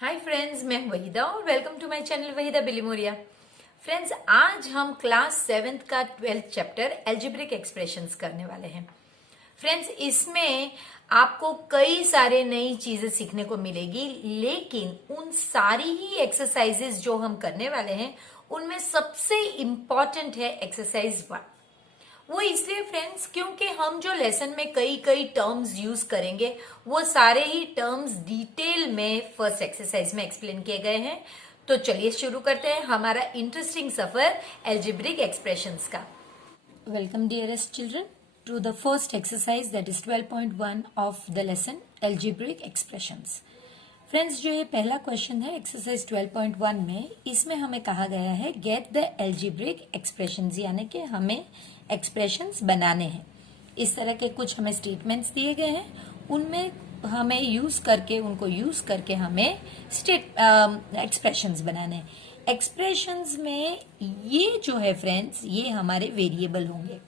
Hi friends, मैं हूं वहीदा और welcome to my channel Waheeda Bilimoria. Friends, आज हम क्लास 7th का 12th चैप्टर एल्जेब्रिक एक्सप्रेशंस करने वाले हैं। फ्रेंड्स, इसमें आपको कई सारे नई चीजें सीखने को मिलेगी, लेकिन उन सारी ही एक्सरसाइजेस जो हम करने वाले हैं उनमें सबसे इंपॉर्टेंट है एक्सरसाइज 1। वो इसलिए फ्रेंड्स क्योंकि हम जो लेसन में कई कई टर्म्स यूज करेंगे वो सारे ही टर्म्स डिटेल में फर्स्ट एक्सरसाइज में एक्सप्लेन किए गए हैं। तो चलिए शुरू करते हैं हमारा इंटरेस्टिंग सफर एल्जेब्रिक एक्सप्रेशंस का। Welcome dearest children to the first exercise that is 12.1 of the lesson algebraic expressions. Friends, जो ये पहला क्वेश्चन है एक्सरसाइज 12.1 में, इसमें हमें कहा गया है गेट द एल्जेब्रिक एक्सप्रेशंस, यानी कि हमें एक्सप्रेशंस बनाने हैं। इस तरह के कुछ हमें स्टेटमेंट्स दिए गए हैं, उनमें हमें उनको यूज करके हमें एक्सप्रेशंस बनाने हैं। एक्सप्रेशंस में ये जो है फ्रेंड्स, ये हमारे वेरिएबल होंगे।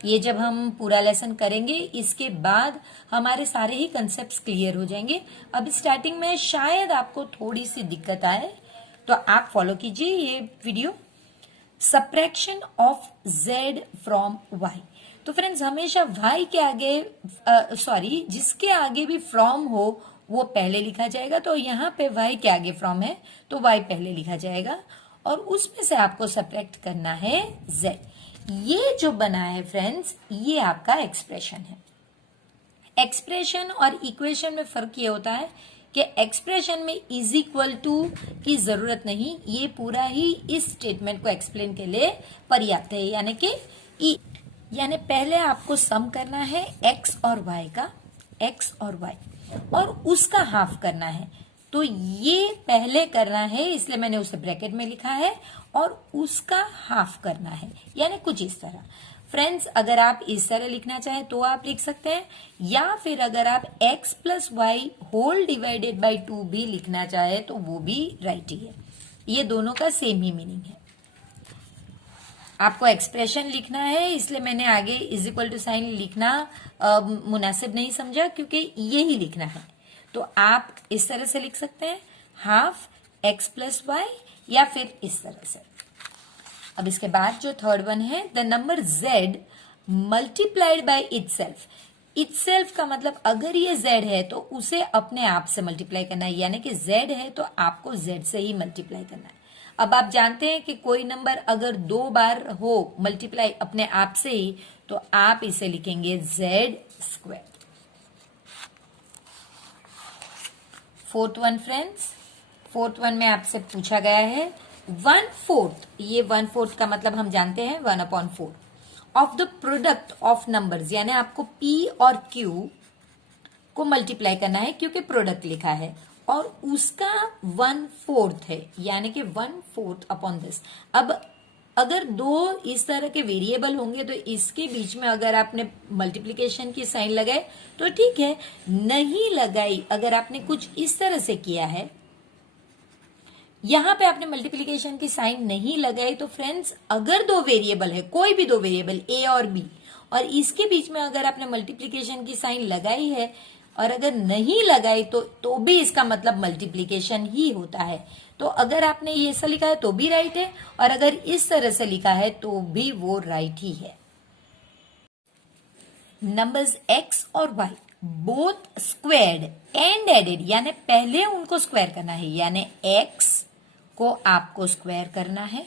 ये जब हम पूरा लेसन करेंगे इसके बाद हमारे सारे ही कंसेप्ट्स क्लियर हो जाएंगे। अब स्टार्टिंग में शायद आपको थोड़ी सी दिक्कत आए, तो आप फॉलो कीजिए ये video. Subtraction of z from y। तो फ्रेंड्स, हमेशा y के आगे जिसके आगे भी फ्रॉम हो वो पहले लिखा जाएगा। तो यहाँ पे y के आगे फ्रॉम है तो y पहले लिखा जाएगा और उसमें से आपको सब्ट्रैक्ट करना है z। ये जो बना है फ्रेंड्स, ये आपका एक्सप्रेशन है। एक्सप्रेशन और इक्वेशन में फर्क ये होता है कि एक्सप्रेशन में इज इक्वल टू की जरूरत नहीं, ये पूरा ही इस स्टेटमेंट को एक्सप्लेन के लिए पर्याप्त है। यानी पहले आपको सम करना है x और y का, x और y, और उसका हाफ करना है। तो ये पहले करना है, इसलिए मैंने उसे ब्रैकेट में लिखा है, और उसका हाफ करना है, यानी कुछ इस तरह। फ्रेंड्स, अगर आप इस तरह लिखना चाहें तो आप लिख सकते हैं, या फिर अगर आप x plus Y whole divided by 2 भी लिखना चाहे तो वो भी राइट ही है। ये दोनों का सेम ही मीनिंग है। आपको एक्सप्रेशन लिखना है, इसलिए मैंने आगे इज इक्वल टू साइन लिखना मुनासिब नहीं समझा, क्योंकि ये ही लिखना है। तो आप इस तरह से लिख सकते हैं, हाफ x प्लस वाई, या फिर इस तरह से। अब इसके बाद जो थर्ड वन है, the number z multiplied by itself. Itself का मतलब अगर ये z है तो उसे अपने आप से मल्टीप्लाई करना है, यानी कि z है तो आपको z से ही मल्टीप्लाई करना है। अब आप जानते हैं कि कोई नंबर अगर 2 बार हो मल्टीप्लाई अपने आप से ही, तो आप इसे लिखेंगे z square. Fourth one friends, fourth one में आपसे पूछा गया है 1/4। ये 1/4 का मतलब हम जानते हैं 1/4 of the product of numbers, यानी आपको p और q को मल्टीप्लाई करना है क्योंकि प्रोडक्ट लिखा है, और उसका 1/4 है, यानी कि 1/4 अपॉन दिस। अब अगर दो इस तरह के वेरिएबल होंगे तो इसके बीच में अगर आपने मल्टीप्लिकेशन की साइन लगाए तो ठीक है, नहीं लगाई अगर आपने कुछ इस तरह से किया है, यहां पे आपने मल्टीप्लिकेशन की साइन नहीं लगाई, तो फ्रेंड्स अगर दो वेरिएबल है, कोई भी दो वेरिएबल a और b, और इसके बीच में अगर आपने मल्टीप्लिकेशन की साइन लगाई है और अगर नहीं लगाई तो भी इसका मतलब मल्टीप्लिकेशन ही होता है। तो अगर आपने ये ऐसा लिखा है तो भी राइट है, और अगर इस तरह से लिखा है तो भी वो राइट ही है। नंबर्स x और y both squared and added, यानी पहले उनको स्क्वायर करना है, यानी x को आपको स्क्वायर करना है,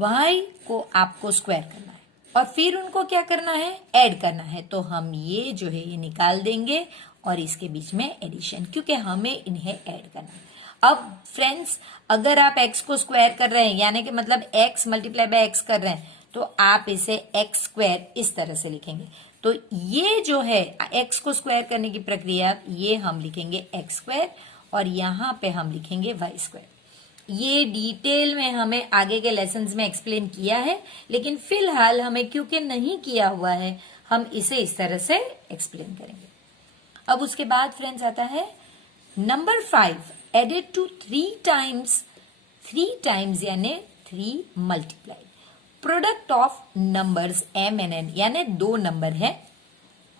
y को आपको स्क्वायर करना है, और फिर उनको क्या करना है, ऐड करना है। तो हम ये जो है ये निकाल देंगे और इसके बीच में एडिशन, क्योंकि हमें इन्हें ऐड करना है। अब फ्रेंड्स, अगर आप x को स्क्वायर कर रहे हैं, यानी कि मतलब x मल्टीप्लाई बाय x कर रहे हैं, तो आप इसे x स्क्वायर इस तरह से लिखेंगे। तो ये जो है x को स्क्वायर करने की प्रक्रिया, ये हम लिखेंगे x स्क्वायर, और यहाँ पे हम लिखेंगे y स्क्वायर। ये डिटेल में हमें आगे के लेसन्स में एक्सप्लेन किया है, लेकिन फिलहाल हमें क्योंकि नहीं किया हुआ है, हम इसे इस तरह से एक्सप्लेन करेंगे। अब उसके बाद फ्रेंड्स आता है नंबर 5 एडेड टू 3 टाइम्स यानी 3 multiply product of numbers m and n, यानी दो नंबर है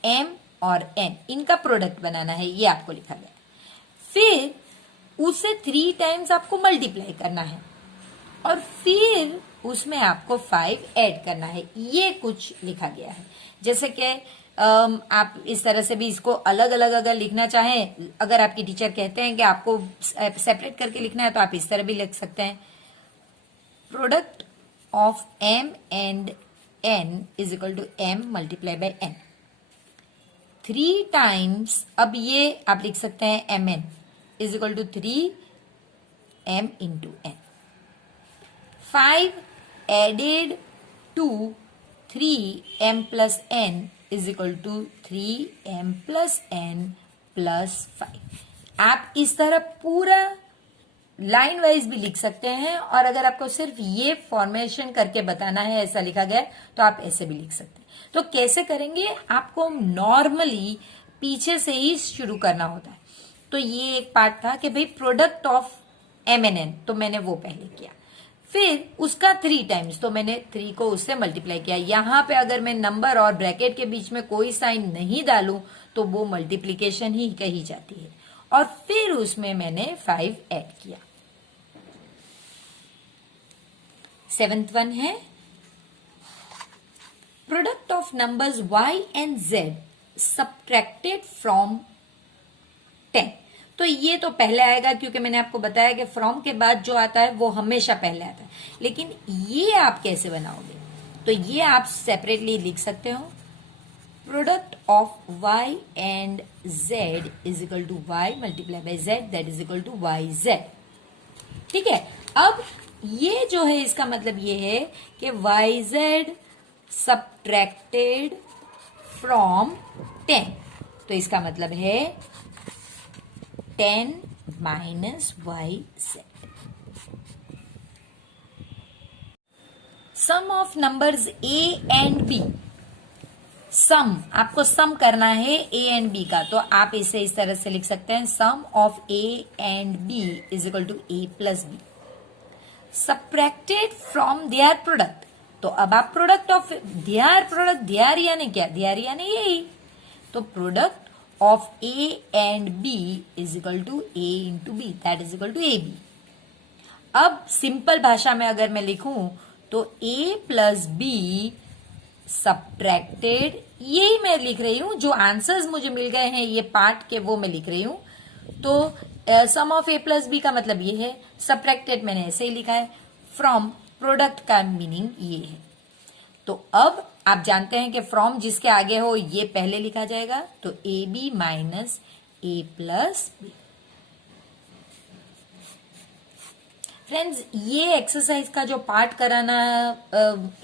m और n, इनका प्रोडक्ट बनाना है, ये आपको लिखा गया। फिर उसे 3 टाइम्स आपको मल्टीप्लाई करना है और फिर उसमें आपको 5 ऐड करना है। ये कुछ लिखा गया है। जैसे कि आप इस तरह से भी इसको अलग अलग अगर लिखना चाहें, अगर आपकी टीचर कहते हैं कि आपको सेपरेट करके लिखना है तो आप इस तरह भी लिख सकते हैं। Product of m and n is equal to m multiply by n। 3 times, अब ये आप लिख सकते हैं mn is equal to 3m into n। 5 added to 3m plus n is equal to 3m plus n plus 5। आप इस तरह पूरा लाइन वाइज भी लिख सकते हैं, और अगर आपको सिर्फ ये फॉर्मेशन करके बताना है ऐसा लिखा गया है तो आप ऐसे भी लिख सकते हैं। तो कैसे करेंगे, आपको नॉर्मली पीछे से ही शुरू करना होता है। तो ये एक पार्ट था कि भाई product of m and n, तो मैंने वो पहले किया। फिर उसका 3 टाइम्स, तो मैंने 3 को उससे मल्टीप्लाई किया। यहां पे अगर मैं नंबर और ब्रैकेट के बीच में कोई साइन नहीं डालूं तो वो मल्टीप्लीकेशन ही कही जाती है। और फिर उसमें मैंने 5 ऐड किया। 7th वन है product of numbers y and z subtracted from 10। तो ये तो पहले आएगा क्योंकि मैंने आपको बताया कि फ्रॉम के बाद जो आता है वो हमेशा पहले आता है। लेकिन ये आप कैसे बनाओगे, तो ये आप सेपरेटली लिख सकते हो। Product of y and z is equal to y multiply by z, that is equal to yz। ठीक है, अब ये जो है इसका मतलब ये है कि yz सब्ट्रैक्टेड फ्रॉम 10। तो इसका मतलब है 10 minus yz। Sum of numbers a and b। Sum, आपको सम करना है a एंड b का, तो आप इसे इस तरह से लिख सकते हैं। Sum of a and b is equal to a plus b subtracted from their product. तो अब आप product of their, product their यानी क्या, देयर यानी यही, तो product of a and b is equal to a into b, that is equal to ab। अब simple भाषा में अगर मैं लिखूं तो a प्लस b सब्ट्रैक्टेड, यही मैं लिख रही हूं, जो आंसर्स मुझे मिल गए हैं ये पार्ट के वो मैं लिख रही हूं। तो सम ऑफ a प्लस b का मतलब ये है, सब्ट्रैक्टेड मैंने ऐसे ही लिखा है, फ्रॉम प्रोडक्ट का मीनिंग ये है। तो अब आप जानते हैं कि फ्रॉम जिसके आगे हो ये पहले लिखा जाएगा, तो A B minus A plus B. Friends, ये एक्सरसाइज का जो पार्ट कराना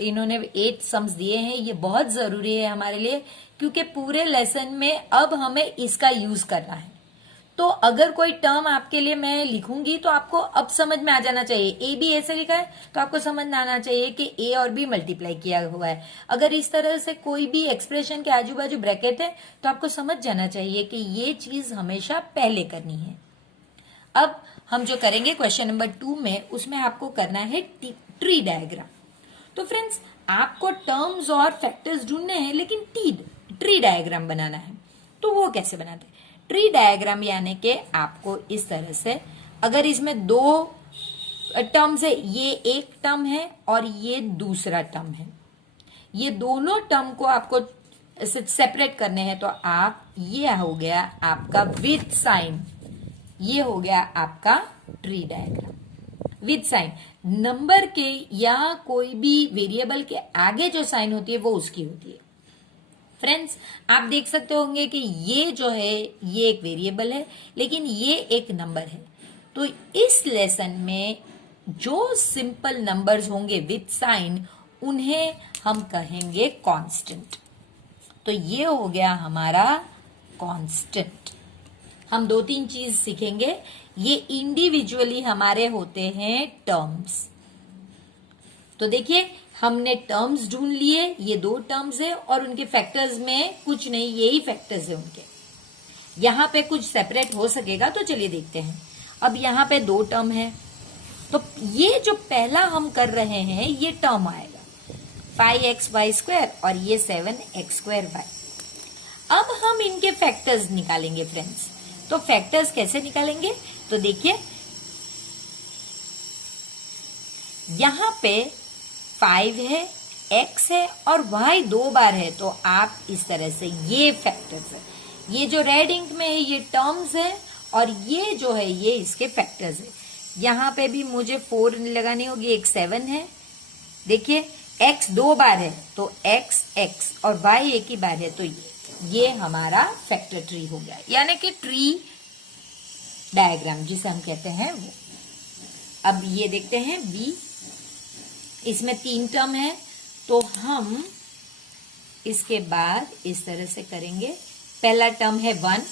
इन्होंने 8 सम्स दिए हैं, ये बहुत जरूरी है हमारे लिए, क्योंकि पूरे लेसन में अब हमें इसका यूज करना है। तो अगर कोई टर्म आपके लिए मैं लिखूंगी तो आपको अब समझ में आ जाना चाहिए। ए बी ऐसे लिखा है तो आपको समझ में आना चाहिए कि ए और बी मल्टीप्लाई किया हुआ है। अगर इस तरह से कोई भी एक्सप्रेशन के आजू बाजू ब्रैकेट है तो आपको समझ जाना चाहिए कि ये चीज हमेशा पहले करनी है। अब हम जो करेंगे क्वेश्चन नंबर 2 में, उसमें आपको करना है ट्री डायग्राम। तो फ्रेंड्स, आपको टर्म्स और फैक्टर्स ढूंढने हैं, लेकिन ट्री डायग्राम बनाना है। तो वो कैसे बनाते हैं? ट्री डायग्राम यानी कि आपको इस तरह से, अगर इसमें 2 टर्म्स है, ये एक टर्म है और ये दूसरा टर्म है, ये दोनों टर्म को आपको सेपरेट करने हैं, तो आप, ये हो गया आपका विथ साइन, ये हो गया आपका tree diagram with sign. Number के या कोई भी वेरिएबल के आगे जो साइन होती है वो उसकी होती है। फ्रेंड्स, आप देख सकते होंगे कि ये जो है ये एक वेरिएबल है, लेकिन ये एक नंबर है। तो इस लेसन में जो सिंपल नंबर्स होंगे विथ साइन, उन्हें हम कहेंगे कांस्टेंट। तो ये हो गया हमारा कांस्टेंट। हम 2-3 चीज सीखेंगे। ये इंडिविजुअली हमारे होते हैं टर्म्स। तो देखिए, हमने टर्म्स ढूंढ लिए, ये 2 टर्म्स है और उनके फैक्टर्स में कुछ नहीं, यही फैक्टर्स है उनके। यहां पे कुछ सेपरेट हो सकेगा तो चलिए देखते हैं। अब यहां पे 2 टर्म है, तो ये जो पहला हम कर रहे हैं ये टर्म आएगा 5xy² और ये 7x²y। अब हम इनके फैक्टर्स निकालेंगे फ्रेंड्स। तो फैक्टर्स कैसे निकालेंगे? तो देखिए यहां पे 5 है, x है और y 2 बार है, तो आप इस तरह से ये फैक्टर्स है, ये जो रेड इंक में है ये टर्म्स है और ये जो है ये इसके फैक्टर्स है। यहाँ पे भी मुझे 4 लगानी होगी, एक 7 है, देखिए x 2 बार है तो x और y एक ही बार है, तो ये हमारा फैक्टर ट्री हो गया, यानी कि ट्री डायग्राम जिसे हम कहते हैं वो। अब ये देखते हैं b, इसमें 3 टर्म है, तो हम इसके बाद इस तरह से करेंगे। पहला टर्म है 1,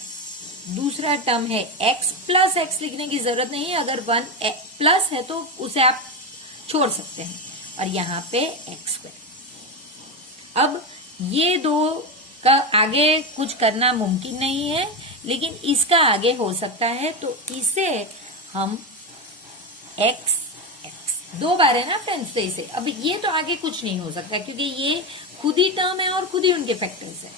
दूसरा टर्म है x प्लस x, लिखने की जरूरत नहीं है, अगर 1 प्लस है तो उसे आप छोड़ सकते हैं, और यहाँ पे x²। अब ये दो का आगे कुछ करना मुमकिन नहीं है, लेकिन इसका आगे हो सकता है, तो इसे हम x 2 बार है ना फ्रेंड्स, तो इसे अब ये तो आगे कुछ नहीं हो सकता क्योंकि ये खुद ही टर्म है और खुद ही उनके फैक्टर्स है।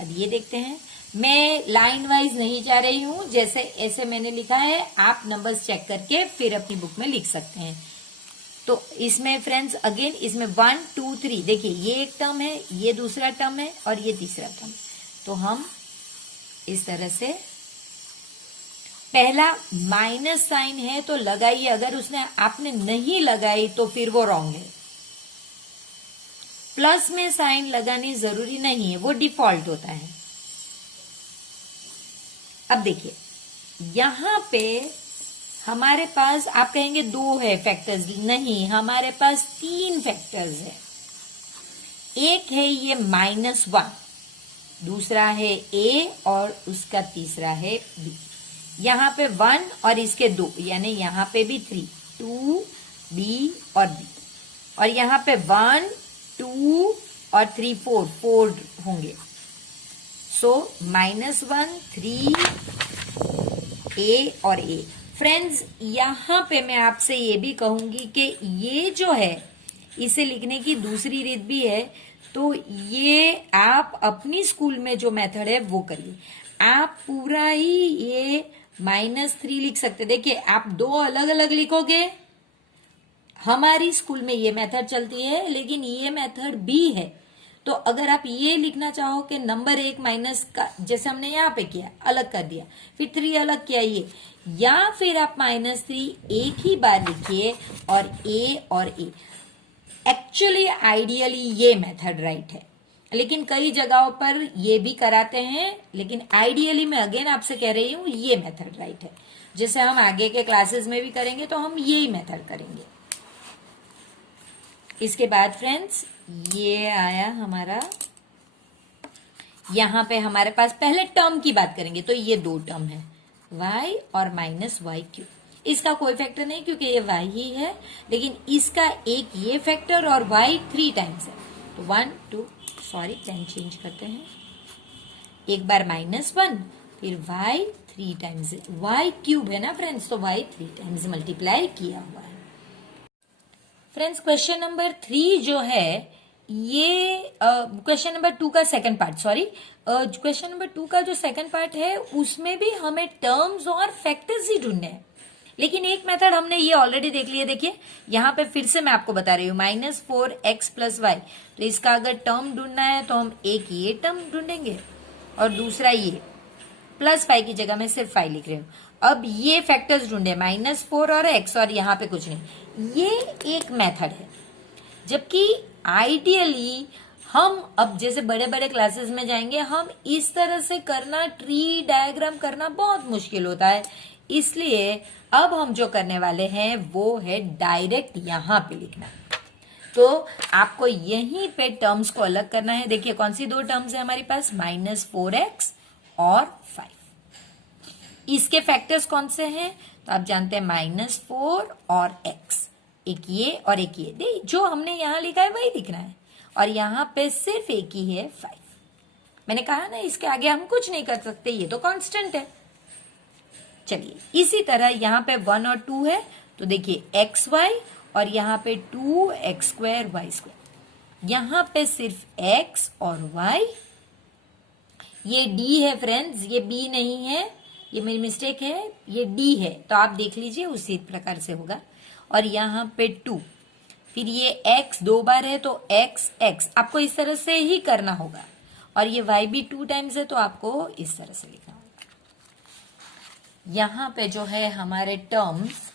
अब ये देखते हैं, मैं लाइन वाइज नहीं जा रही हूं, जैसे ऐसे मैंने लिखा है आप नंबर्स चेक करके फिर अपनी बुक में लिख सकते हैं। तो इसमें फ्रेंड्स अगेन इसमें 1 2 3, देखिए ये एक टर्म है, ये दूसरा टर्म है और ये तीसरा टर्म है, तो हम इस तरह से पहला माइनस साइन है तो लगाइए, अगर उसने आपने नहीं लगाई तो फिर वो रॉन्ग है। प्लस में साइन लगानी जरूरी नहीं है, वो डिफॉल्ट होता है। अब देखिए यहां पे हमारे पास आप कहेंगे 2 है फैक्टर्स, नहीं, हमारे पास 3 फैक्टर्स है। एक है ये -1, दूसरा है a और उसका तीसरा है b। यहाँ पे 1 और इसके 2, यानी यहाँ पे भी 3, 2 b और b, और यहाँ पे 1 2 और 3 4 होंगे। सो -1 3 a और a। फ्रेंड्स यहाँ पे मैं आपसे ये भी कहूंगी कि ये जो है इसे लिखने की दूसरी रीत भी है, तो ये आप अपनी स्कूल में जो मेथड है वो करिए। आप पूरा ही ये -3 लिख सकते, देखिए आप 2 अलग अलग लिखोगे, हमारी स्कूल में ये मेथड चलती है, लेकिन ये मेथड भी है। तो अगर आप ये लिखना चाहो कि नंबर 1 माइनस का, जैसे हमने यहाँ पे किया अलग कर दिया, फिर 3 अलग किया ये, या फिर आप -3 एक ही बार लिखिए और a। एक्चुअली आइडियली ये मेथड राइट है, लेकिन कई जगहों पर ये भी कराते हैं, लेकिन आइडियली मैं अगेन आपसे कह रही हूं ये मेथड राइट है। जैसे हम आगे के क्लासेस में भी करेंगे तो हम यही मेथड करेंगे। इसके बाद फ्रेंड्स ये आया हमारा, यहां पे हमारे पास पहले टर्म की बात करेंगे, तो ये 2 टर्म है y और -y³। इसका कोई फैक्टर नहीं क्योंकि ये y ही है, लेकिन इसका एक ये फैक्टर और y 3 टाइम्स है, तो 1 2 सॉरी पेन चेंज करते हैं, एक बार -1 फिर y 3 टाइम्स, y³ है ना फ्रेंड्स, तो y 3 टाइम्स मल्टीप्लाई किया हुआ है। फ्रेंड्स क्वेश्चन नंबर 3 जो है ये क्वेश्चन नंबर 2 का second part, sorry question number 2 का जो सेकंड पार्ट है उसमें भी हमें टर्म्स और फैक्टर्स ही ढूंढने हैं, लेकिन एक मेथड हमने ये ऑलरेडी देख लिया। देखिए यहाँ पे फिर से मैं आपको बता रही हूँ, -4x + y, तो इसका अगर टर्म ढूंढना है तो हम एक ये टर्म ढूंढेंगे और दूसरा ये, +5 की जगह में सिर्फ 5 लिख रही हूँ। अब ये फैक्टर्स ढूंढे -4 और x, और यहाँ पे कुछ नहीं, ये एक मेथड है। जबकि आइडियली हम अब जैसे बड़े बड़े क्लासेस में जाएंगे, हम इस तरह से करना, ट्री डायग्राम करना बहुत मुश्किल होता है, इसलिए अब हम जो करने वाले हैं वो है डायरेक्ट यहाँ पे लिखना। तो आपको यहीं पे टर्म्स को अलग करना है। देखिए कौन सी 2 टर्म्स है हमारे पास, -4x और 5। इसके फैक्टर्स कौन से हैं, तो आप जानते हैं -4 और x, एक ये और एक ये, दे जो हमने यहां लिखा है वही लिखना है, और यहां पे सिर्फ एक ही है 5। मैंने कहा ना इसके आगे हम कुछ नहीं कर सकते, ये तो कांस्टेंट है। चलिए इसी तरह यहाँ पे 1 और 2 है, तो देखिए xy और यहाँ पे 2x² y², यहाँ पे सिर्फ x और y, ये डी है फ्रेंड्स, ये बी नहीं है, ये मेरी मिस्टेक है, ये डी है, तो आप देख लीजिए उसी प्रकार से होगा। और यहाँ पे 2, फिर ये x 2 बार है तो x x आपको इस तरह से ही करना होगा। और ये y भी 2 टाइम्स है तो आपको इस तरह से लिखना होगा। यहाँ पे जो है हमारे टर्म्स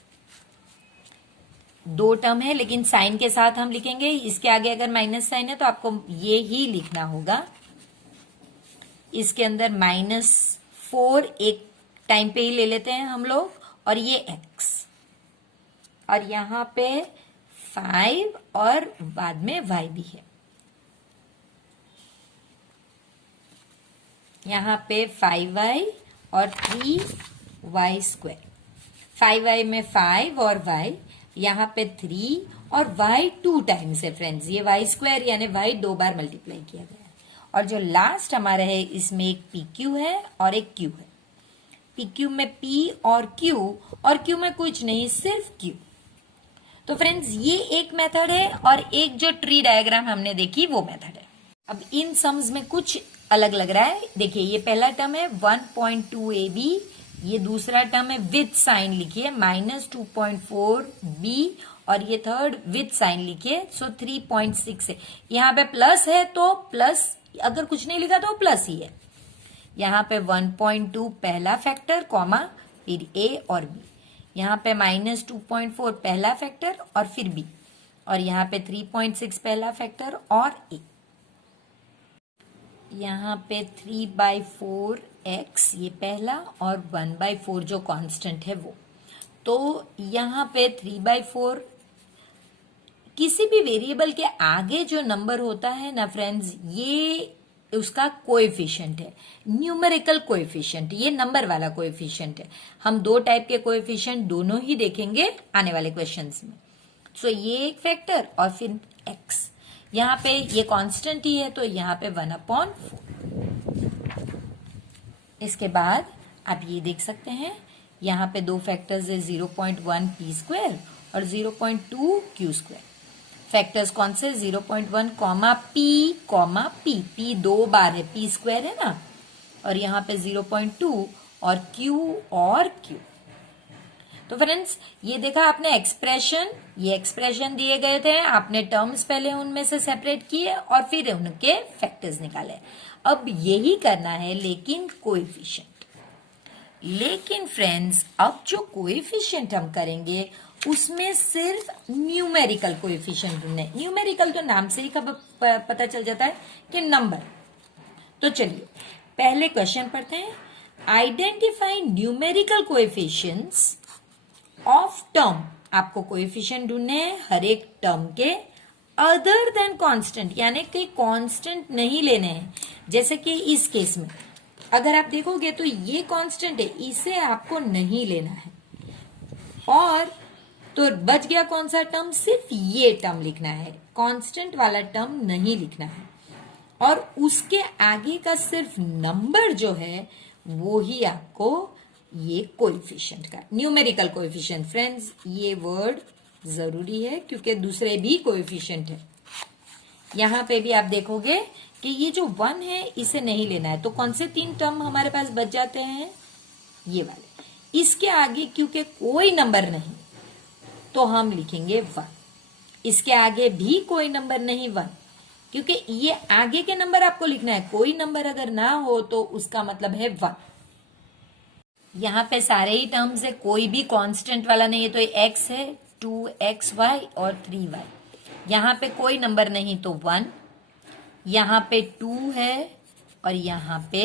2 टर्म है, लेकिन साइन के साथ हम लिखेंगे। इसके आगे अगर माइनस साइन है तो आपको ये ही लिखना होगा। इसके अंदर -4 एक टाइम पे ही ले लेते हैं हम लोग, और ये x, और यहाँ पे 5 और बाद में y भी है। यहाँ पे 5y और 3y², 5y में 5 और y, यहाँ पे 3 और y 2 टाइम्स है फ्रेंड्स। ये y² यानी y 2 बार मल्टीप्लाई किया गया है। और जो लास्ट हमारा है इसमें एक PQ है और एक Q है। PQ में P और Q में कुछ नहीं, सिर्फ Q। तो फ्रेंड्स ये एक मेथड है, और एक जो ट्री डायग्राम हमने देखी वो मेथड है। अब इन सम्स में कुछ अलग लग रहा है। देखिए ये पहला टर्म है 1.2 AB, ये दूसरा टर्म है विथ साइन लिखिए -2.4 B, और ये थर्ड विथ साइन लिखिए, सो 3.6 है। यहाँ पे प्लस है तो प्लस, अगर कुछ नहीं लिखा तो प्लस ही है। यहाँ पे 1.2 पहला फैक्टर कॉमा फिर A और B, यहाँ पे -2.4 पहला फैक्टर और फिर B, और यहाँ पे 3.6 पहला फैक्टर और A। यहाँ पे 3/4x ये पहला, और 1/4 जो कांस्टेंट है वो। तो यहाँ पे 3/4 किसी भी वेरिएबल के आगे जो नंबर होता है ना फ्रेंड्स, ये उसका कोएफिशिएंट है, न्यूमेरिकल कोएफिशिएंट, ये नंबर वाला कोएफिशिएंट है। हम 2 टाइप के कोएफिशिएंट दोनों ही देखेंगे आने वाले क्वेश्चंस में। सो ये एक फैक्टर और फिर x, यहाँ पे ये कांस्टेंट ही है तो यहाँ पे 1/4। इसके बाद आप ये देख सकते हैं यहाँ पे 2 फैक्टर्स है 0.1 p² और 0.2 q²। फैक्टर्स कौन से, 0.1 p 2 बार है, p² है ना, और यहाँ पे 0.2 और q। तो फ्रेंड्स ये देखा आपने एक्सप्रेशन, ये एक्सप्रेशन दिए गए थे, आपने टर्म्स पहले उनमें से सेपरेट किए और फिर उनके फैक्टर्स निकाले। अब यही करना है लेकिन कोएफिशिएंट। लेकिन फ्रेंड्स अब जो कोएफिशिएंट हम करेंगे उसमें सिर्फ न्यूमेरिकल कोएफिशिएंट ढूंढने। न्यूमेरिकल तो नाम से ही पता चल जाता है कि नंबर। तो चलिए पहले क्वेश्चन पढ़ते हैं। Identify numerical coefficients of term, आपको कोएफिशिएंट ढूंढने हैं हर एक टर्म के, अदर देन कांस्टेंट, यानी कि कांस्टेंट नहीं लेने हैं। जैसे कि इस केस में अगर आप देखोगे तो ये कांस्टेंट है, इसे आपको नहीं लेना है। और तो बच गया कौन सा टर्म, सिर्फ ये टर्म लिखना है, कांस्टेंट वाला टर्म नहीं लिखना है। और उसके आगे का सिर्फ नंबर जो है वो ही आपको ये कोएफिशिएंट का, न्यूमेरिकल कोएफिशिएंट। फ्रेंड्स ये वर्ड जरूरी है क्योंकि दूसरे भी कोएफिशिएंट है। यहां पे भी आप देखोगे कि ये जो 1 है इसे नहीं लेना है, तो कौन से 3 टर्म हमारे पास बच जाते हैं, ये वाले। इसके आगे क्योंकि कोई नंबर नहीं तो हम लिखेंगे 1। इसके आगे भी कोई नंबर नहीं 1, क्योंकि ये आगे के नंबर आपको लिखना है। कोई नंबर अगर ना हो तो उसका मतलब है 1। यहाँ पे सारे ही टर्म्स है, कोई भी कांस्टेंट वाला नहीं है, तो x है 2xy और 3y। यहाँ पे कोई नंबर नहीं तो 1, यहाँ पे 2 है और यहाँ पे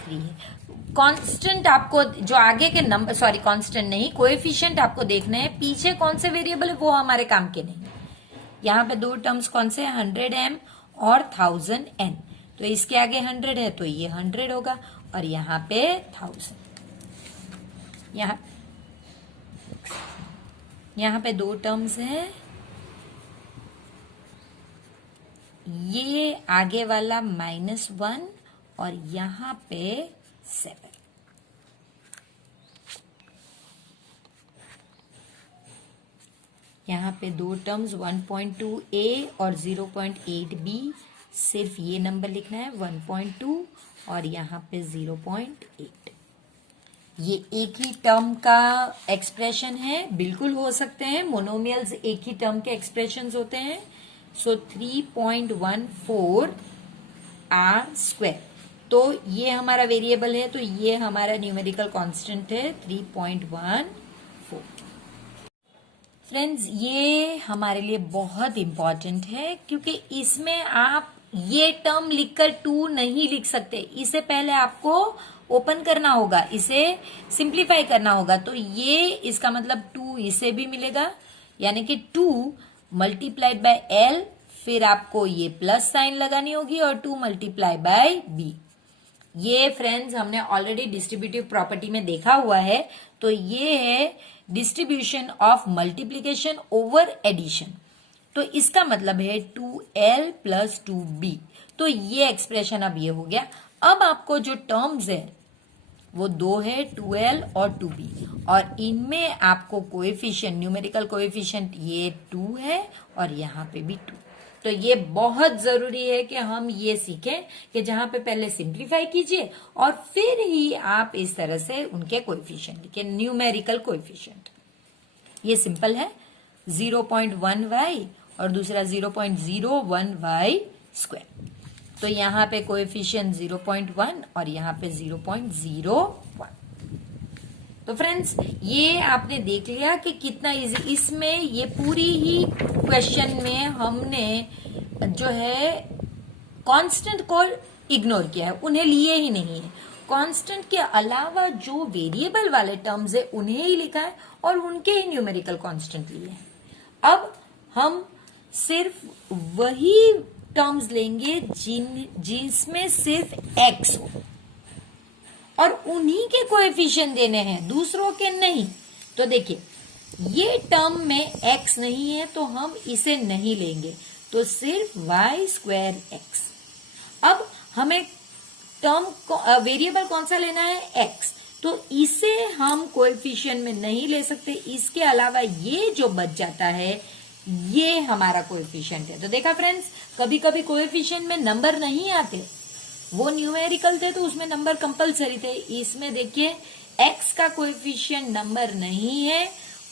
3 है। कांस्टेंट आपको जो आगे के नंबर, सॉरी कांस्टेंट नहीं, कोएफिशिएंट आपको देखना है, पीछे कौन से वेरिएबल है वो हमारे काम के नहीं। यहाँ पे 2 टर्म्स कौन से, 100m और 1000n, तो इसके आगे 100 है तो ये 100 होगा, और यहाँ पे 1000। यहाँ पे 2 टर्म्स है, ये आगे वाला -1 और यहाँ पे 7। यहाँ पे 2 टर्म्स 1.2a और 0.8b, सिर्फ ये नंबर लिखना है 1.2 और यहाँ पे 0.8। ये एक ही टर्म का एक्सप्रेशन है, बिल्कुल हो सकते हैं, मोनोमियल्स एक ही टर्म के एक्सप्रेशंस होते हैं। सो 3.14 आर स्क्वायर, तो ये हमारा वेरिएबल है, तो ये हमारा न्यूमेरिकल कांस्टेंट है 3.14। फ्रेंड्स, ये हमारे लिए बहुत इंपॉर्टेंट है क्योंकि इसमें आप ये टर्म लिखकर 2 नहीं लिख सकते। इसे पहले आपको ओपन करना होगा, इसे सिंप्लीफाई करना होगा। तो ये इसका मतलब 2 इसे भी मिलेगा, यानी कि 2 मल्टीप्लाइड बाय एल, फिर आपको ये प्लस साइन लगानी होगी और 2 मल्टीप्लाई बाय बी। ये फ्रेंड्स हमने ऑलरेडी डिस्ट्रीब्यूटिव प्रॉपर्टी में देखा हुआ है। तो ये है distribution of multiplication over addition. तो इसका मतलब है 2l प्लस 2b। तो ये एक्सप्रेशन अब ये हो गया। अब आपको जो टर्म्स है वो 2 है, 2l और 2b, और इनमें आपको कोएफिशिएंट, न्यूमेरिकल कोएफिशिएंट ये 2 है और यहाँ पे भी 2। तो ये बहुत जरूरी है कि हम ये सीखें कि जहां पे पहले सिंप्लीफाई कीजिए और फिर ही आप इस तरह से उनके कोएफिशिएंट लिखें, न्यूमेरिकल कोएफिशिएंट। ये सिंपल है, 0.1y और दूसरा 0.01y स्क्वायर। तो यहाँ पे कोएफिशिएंट 0.1 और यहाँ पे 0.01। तो फ्रेंड्स, ये आपने देख लिया कि कितना इजी। इसमें ये पूरी ही क्वेश्चन में हमने जो है कांस्टेंट को इग्नोर किया है, उन्हें लिए ही नहीं है। कांस्टेंट के अलावा जो वेरिएबल वाले टर्म्स है उन्हें ही लिखा है और उनके ही न्यूमेरिकल कांस्टेंट लिए हैं। अब हम सिर्फ वही टर्म्स लेंगे जिसमें सिर्फ x हो और उन्हीं के कोएफिशिएंट देने हैं, दूसरों के नहीं। तो देखिए, ये टर्म में x नहीं है तो हम इसे नहीं लेंगे, तो सिर्फ y स्क्वायर x। अब हमें टर्म वेरिएबल कौन सा लेना है? x। तो इसे हम कोएफिशिएंट में नहीं ले सकते, इसके अलावा ये जो बच जाता है ये हमारा कोएफिशिएंट है। तो देखा फ्रेंड्स, कभी कभी कोएफिशिएंट में नंबर नहीं आते, वो न्यूमेरिकल थे तो उसमें नंबर कंपलसरी थे। इसमें देखिए x का कोएफिशिएंट नंबर नहीं है,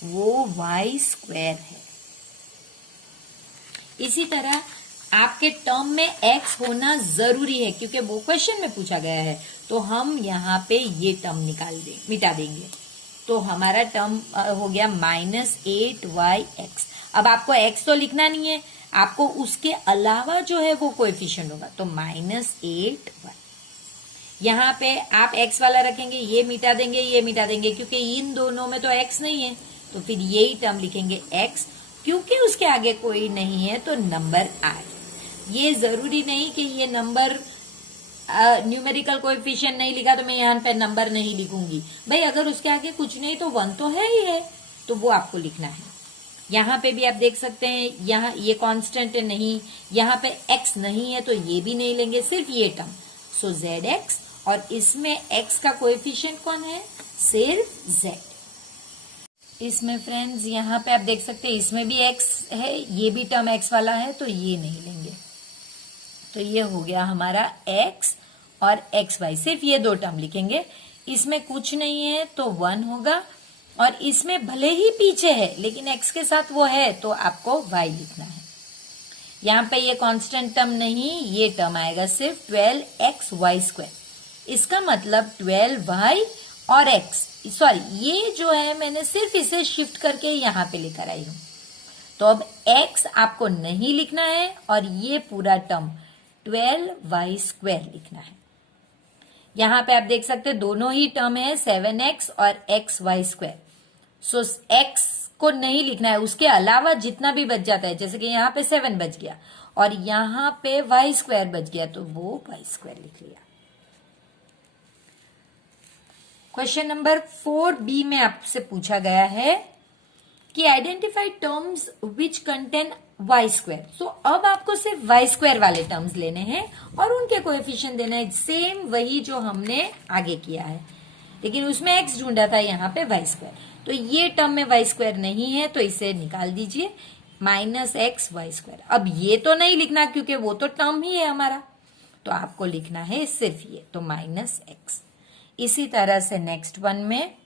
वो y स्क्वायर है। इसी तरह आपके टर्म में x होना जरूरी है क्योंकि वो क्वेश्चन में पूछा गया है। तो हम यहाँ पे ये टर्म मिटा देंगे। तो हमारा टर्म हो गया -8yx। अब आपको x तो लिखना नहीं है, आपको उसके अलावा जो है वो कोएफिशिएंट होगा, तो -8y। यहाँ पे आप x वाला रखेंगे, ये मिटा देंगे, ये मिटा देंगे, क्योंकि इन दोनों में तो x नहीं है, तो फिर यही टर्म लिखेंगे x। क्योंकि उसके आगे कोई नहीं है तो नंबर आए। ये जरूरी नहीं कि ये नंबर न्यूमेरिकल कोएफिशिएंट नहीं लिखा तो मैं यहाँ पे नंबर नहीं लिखूंगी। भाई अगर उसके आगे कुछ नहीं तो 1 तो है ही है, तो वो आपको लिखना है। यहाँ पे भी आप देख सकते हैं, यहाँ ये कांस्टेंट नहीं, यहाँ पे x नहीं है तो ये भी नहीं लेंगे, सिर्फ ये टर्म। सो zx, और इसमें x का कोएफिशिएंट कौन है? सिर्फ z। इसमें फ्रेंड्स यहाँ पे आप देख सकते हैं, इसमें भी x है, ये भी टर्म x वाला है, तो ये नहीं लेंगे। तो ये हो गया हमारा x और xy, सिर्फ ये 2 टर्म लिखेंगे। इसमें कुछ नहीं है तो 1 होगा, और इसमें भले ही पीछे है लेकिन x के साथ वो है तो आपको y लिखना है। यहाँ पे ये कांस्टेंट टर्म नहीं, ये टर्म आएगा सिर्फ 12xy स्क्वायर। इसका मतलब 12y और x, सॉरी ये जो है मैंने सिर्फ इसे शिफ्ट करके यहाँ पे लेकर आई हूं। तो अब x आपको नहीं लिखना है और ये पूरा टर्म 12y स्क्वायर लिखना है। यहाँ पे आप देख सकते हैं दोनों ही टर्म है 7x और xy स्क्वायर। सो x को नहीं लिखना है, उसके अलावा जितना भी बच जाता है, जैसे कि यहाँ पे 7 बच गया और यहाँ पे y स्क्वायर बच गया, तो वो y स्क्वायर लिख लिया। क्वेश्चन नंबर 4b में आपसे पूछा गया है कि identify terms which contain y square. So अब आपको सिर्फ y स्क्वायर वाले टर्म्स लेने हैं और उनके कोएफिशिएंट देना है, सेम वही जो हमने आगे किया है, लेकिन उसमें x ढूंढा था, यहाँ पे y स्क्वायर। तो ये टर्म में y स्क्वायर नहीं है तो इसे निकाल दीजिए, -xy स्क्वायर। अब ये तो नहीं लिखना क्योंकि वो तो टर्म ही है हमारा, तो आपको लिखना है सिर्फ ये, तो -x। इसी तरह से नेक्स्ट वन में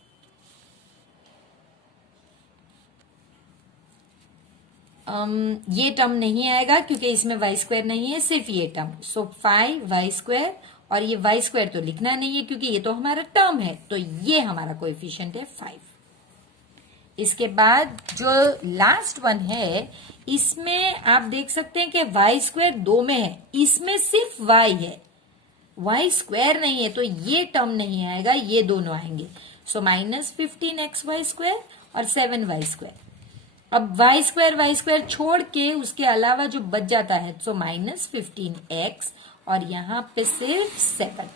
ये टर्म नहीं आएगा क्योंकि इसमें y² नहीं है, सिर्फ ये टर्म। सो 5y², और ये y² तो लिखना नहीं है क्योंकि ये तो हमारा टर्म है, तो ये हमारा कोएफिशिएंट है 5। इसके बाद जो लास्ट वन है, इसमें आप देख सकते हैं कि y² 2 में है, इसमें सिर्फ y है, y² नहीं है, तो ये टर्म नहीं आएगा, ये दोनों आएंगे। सो -15xy² और 7y²। अब y² छोड़ के उसके अलावा जो बच जाता है, सो -15x, और यहां पे सिर्फ 7।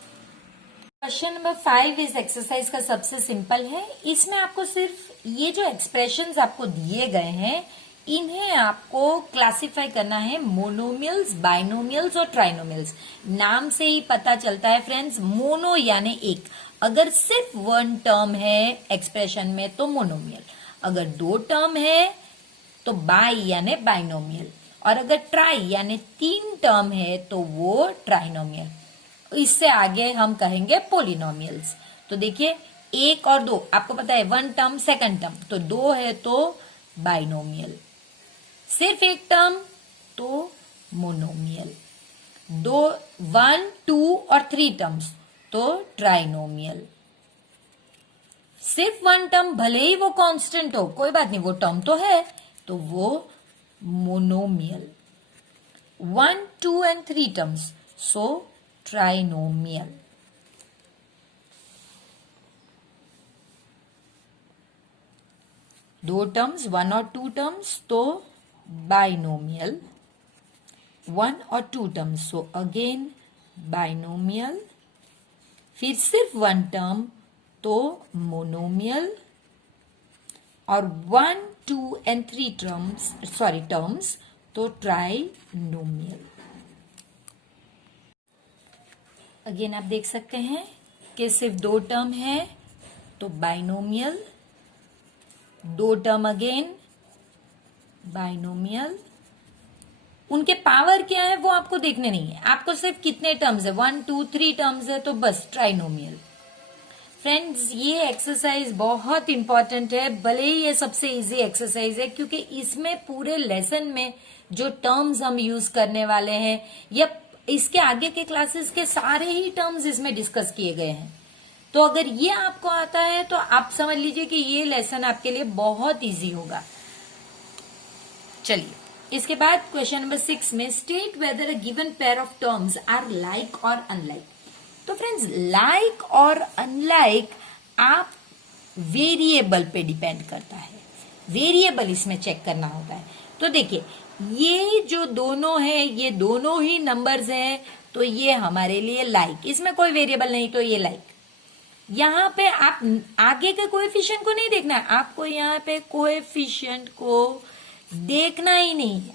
क्वेश्चन नंबर 5 इस एक्सरसाइज का सबसे सिंपल है। इसमें आपको सिर्फ ये जो एक्सप्रेशंस आपको दिए गए हैं, इन्हें आपको क्लासिफाई करना है मोनोमियल्स, बाइनोमियल्स और ट्राइनोमियल्स। नाम से ही पता चलता है फ्रेंड्स, मोनो यानी एक, अगर सिर्फ वन टर्म है एक्सप्रेशन में तो मोनोमियल, अगर 2 टर्म है तो बाई यानी बाइनोमियल, और अगर ट्राई यानी 3 टर्म है तो वो ट्राइनोमियल। इससे आगे हम कहेंगे पोलिनोमियल्स। तो देखिए 1 और 2 आपको पता है, 1 टर्म सेकंड टर्म, तो 2 है तो बाइनोमियल, सिर्फ 1 टर्म तो मोनोमियल, 1, 2 और 3 टर्म्स तो ट्राइनोमियल, सिर्फ 1 टर्म भले ही वो कांस्टेंट हो, कोई बात नहीं, वो टर्म तो है, तो वो monomial, 1, 2 and 3 terms, so trinomial. दो टर्म्स 1 और 2 टर्म्स तो बाइनोमियल, 1 और 2 टर्म्स सो अगेन बाइनोमियल, फिर सिर्फ 1 टर्म तो मोनोमियल, और 1, 2 एंड 3 टर्म्स तो ट्राइनोमियल। अगेन आप देख सकते हैं कि सिर्फ 2 टर्म है तो बाइनोमियल, 2 टर्म अगेन बाइनोमियल। उनके पावर क्या है वो आपको देखने नहीं है, आपको सिर्फ कितने टर्म्स है, 1, 2, 3 टर्म्स है तो बस ट्राइनोमियल। फ्रेंड्स ये एक्सरसाइज बहुत इंपॉर्टेंट है, भले ही ये सबसे इजी एक्सरसाइज है क्योंकि इसमें पूरे लेसन में जो टर्म्स हम यूज करने वाले हैं या इसके आगे के क्लासेस के सारे ही टर्म्स इसमें डिस्कस किए गए हैं। तो अगर ये आपको आता है तो आप समझ लीजिए कि ये लेसन आपके लिए बहुत इजी होगा। चलिए इसके बाद क्वेश्चन नंबर 6 में state whether a given pair of terms are like और अनलाइक। तो फ्रेंड्स लाइक और अनलाइक आप वेरिएबल पे डिपेंड करता है, वेरिएबल इसमें चेक करना होता है। तो देखिए ये जो दोनों है ये दोनों ही नंबर्स हैं, तो ये हमारे लिए लाइक, इसमें कोई वेरिएबल नहीं तो ये लाइक। यहाँ पे आप आगे के कोएफिशिएंट को नहीं देखना है, आपको यहाँ पे कोएफिशिएंट को देखना ही नहीं है,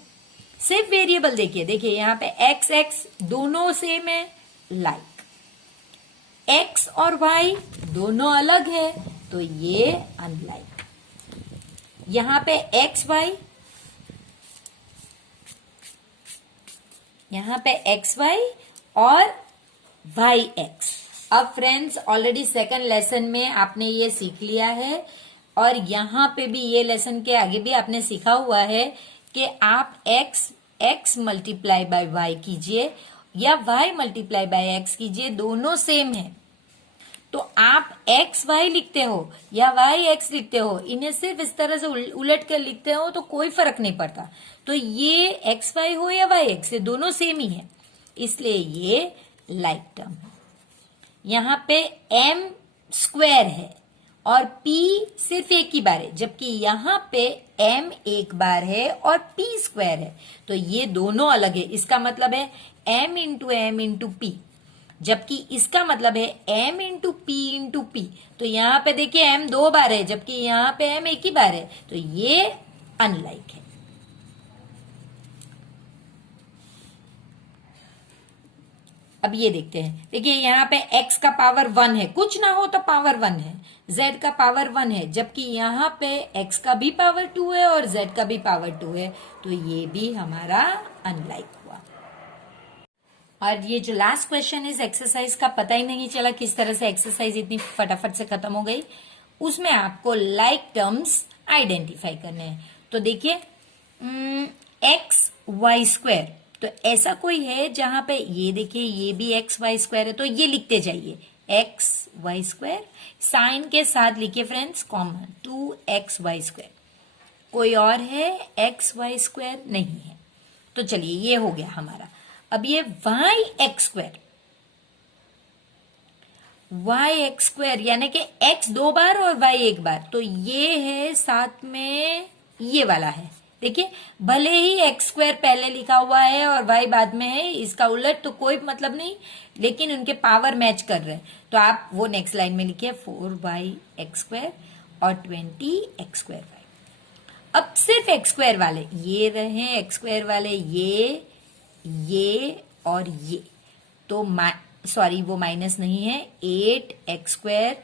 सिर्फ वेरिएबल देखिए। देखिए यहाँ पे एक्स एक्स दोनों सेम है, लाइक, एक्स और वाई दोनों अलग है तो ये अनलाइक। यहां पे एक्स वाई, यहां पे एक्स वाई और वाई एक्स। अब फ्रेंड्स ऑलरेडी सेकंड लेसन में आपने ये सीख लिया है, और यहां पे भी ये लेसन के आगे भी आपने सीखा हुआ है कि आप एक्स मल्टीप्लाई बाय वाई कीजिए या y मल्टीप्लाई बाय एक्स कीजिए, दोनों सेम है। तो आप एक्स वाई लिखते हो या वाई एक्स लिखते हो, इन्हें सिर्फ इस तरह से उलट कर लिखते हो तो कोई फर्क नहीं पड़ता। तो ये एक्स वाई हो या वाई एक्स, ये दोनों सेम ही है, इसलिए ये लाइक टर्म है। यहां पे m स्क्वायर है और p सिर्फ एक ही बार है, जबकि यहां पे m एक बार है और p स्क्वायर है, तो ये दोनों अलग है। इसका मतलब है m into M into P, जबकि इसका मतलब है m into P into P. तो यहां पे देखिए m 2 बार है जबकि यहां पे m एक ही बार है, तो ये अनलाइक है। अब ये देखते हैं, देखिए यहाँ पे x का पावर 1 है, कुछ ना हो तो पावर 1 है, z का पावर 1 है, जबकि यहाँ पे x का भी पावर 2 है और z का भी पावर 2 है, तो ये भी हमारा अनलाइक हुआ। और ये जो लास्ट क्वेश्चन इस एक्सरसाइज का पता ही नहीं चला किस तरह से एक्सरसाइज इतनी फटाफट से खत्म हो गई। उसमें आपको लाइक टर्म्स आइडेंटिफाई करने हैं। तो देखिए एक्स वाई स्क्वायर, तो ऐसा कोई है जहां पे ये देखिए ये भी एक्स वाई स्क्वायर है, तो ये लिखते जाइए एक्स वाई स्क्वायर, साइन के साथ लिखिए फ्रेंड्स कॉमन 2xy²। कोई और है xy² नहीं है, तो चलिए ये हो गया हमारा। अब ये y(x²) यानी कि x 2 बार और y 1 बार, तो ये है साथ में ये वाला है। देखिए भले ही x² पहले लिखा हुआ है और y बाद में है, इसका उलट तो कोई मतलब नहीं, लेकिन उनके पावर मैच कर रहे हैं। तो आप वो नेक्स्ट लाइन में लिखिए 4y(x²) और 20(x²y). अब सिर्फ x² वाले ये रहे, x² वाले ये और ये, तो सॉरी वो माइनस नहीं है, 8x²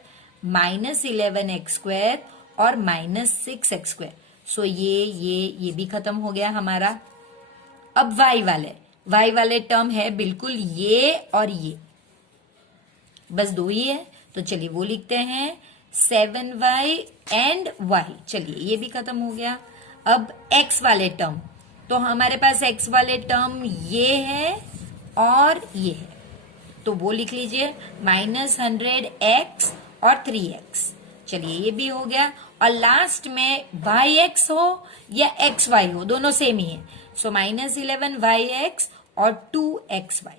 माइनस 11x² और माइनस 6x²। सो ये भी खत्म हो गया हमारा। अब y वाले टर्म है बिल्कुल ये और ये, बस 2 ही है, तो चलिए वो लिखते हैं 7y एंड y। चलिए ये भी खत्म हो गया। अब x वाले टर्म, तो हमारे पास x वाले टर्म ये है और ये है, तो वो लिख लीजिए -100x और 3x। चलिए ये भी हो गया। और लास्ट में yx हो या xy हो, दोनों सेम ही है, सो -11yx और 2xy।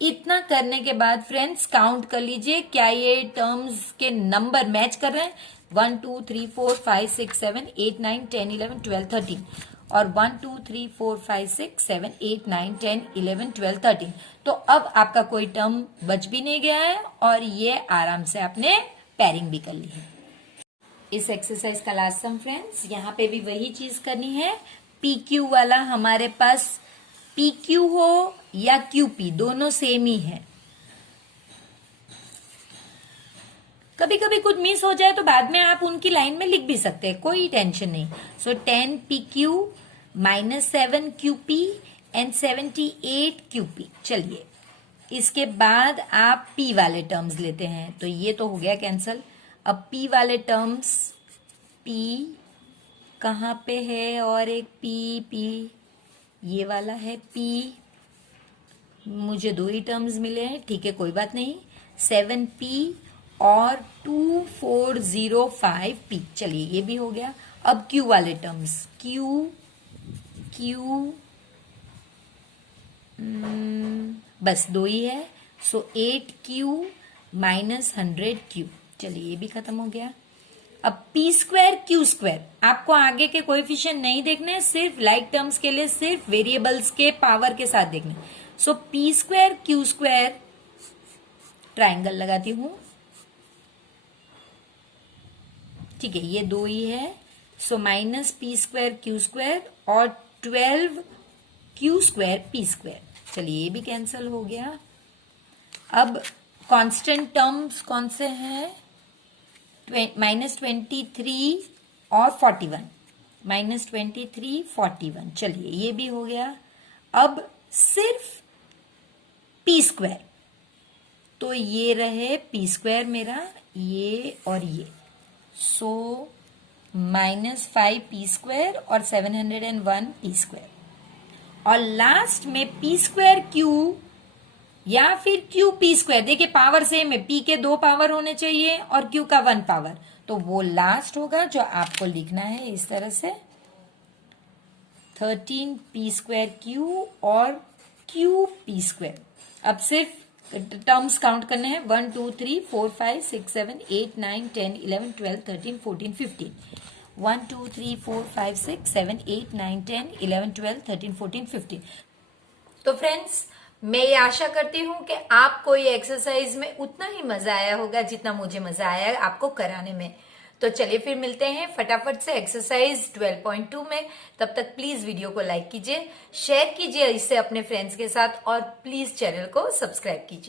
इतना करने के बाद फ्रेंड्स काउंट कर लीजिए क्या ये टर्म्स के नंबर मैच कर रहे हैं। 1 2 3 4 5 6 7 8 9 10 11 12 13 और 1 2 3 4 5 6 7 8 9 10 11 12 13। तो अब आपका कोई टर्म बच भी नहीं गया है और ये आराम से आपने पेयरिंग भी कर ली है। इस एक्सरसाइज का लास्ट सम फ्रेंड्स, यहाँ पे भी वही चीज करनी है। PQ वाला हमारे पास PQ हो या QP दोनों सेम ही है। कभी कभी कुछ मिस हो जाए तो बाद में आप उनकी लाइन में लिख भी सकते हैं, कोई टेंशन नहीं। सो 10PQ -7QP एंड 78QP। चलिए इसके बाद आप P वाले टर्म्स लेते हैं, तो ये तो हो गया कैंसल। अब P वाले टर्म्स, P कहाँ पे है, और एक P ये वाला है P। मुझे 2 ही टर्म्स मिले हैं, ठीक है कोई बात नहीं। 7P और 2405P। चलिए ये भी हो गया। अब Q वाले टर्म्स, Q बस 2 ही है, सो 8Q -100Q। चलिए ये भी खत्म हो गया। अब P² Q², आपको आगे के कोएफिशिएंट नहीं देखने, सिर्फ लाइक टर्म्स के लिए सिर्फ वेरिएबल्स के पावर के साथ देखने। सो P² Q², ट्राइंगल लगाती हूं, ठीक है ये 2 ही है, सो -P² Q² और 12Q² P²। चलिए ये भी कैंसिल हो गया। अब कांस्टेंट टर्म्स कौन से हैं, -23 और 41, -23 41। चलिए ये भी हो गया। अब सिर्फ P², तो ये रहे P² मेरा, ये और ये, सो -5P² और 701 P²। और लास्ट में P² Q या फिर QP²। देखिए पावर सेम है, P के 2 पावर होने चाहिए और Q का 1 पावर, तो वो लास्ट होगा जो आपको लिखना है इस तरह से 13P² Q और QP²। अब सिर्फ टर्म्स काउंट करने हैं, 1 2 3 4 5 6 7 8 9 10 11 12 13 14 15। 1 2 3 4 5 6 7 8 9 10 11 12 13 14 15। तो फ्रेंड्स मैं ये आशा करती हूँ कि आपको ये एक्सरसाइज में उतना ही मजा आया होगा जितना मुझे मजा आया आपको कराने में। तो चलिए फिर मिलते हैं फटाफट से एक्सरसाइज 12.2 में। तब तक प्लीज वीडियो को लाइक कीजिए, शेयर कीजिए इससे अपने फ्रेंड्स के साथ और प्लीज चैनल को सब्सक्राइब कीजिए।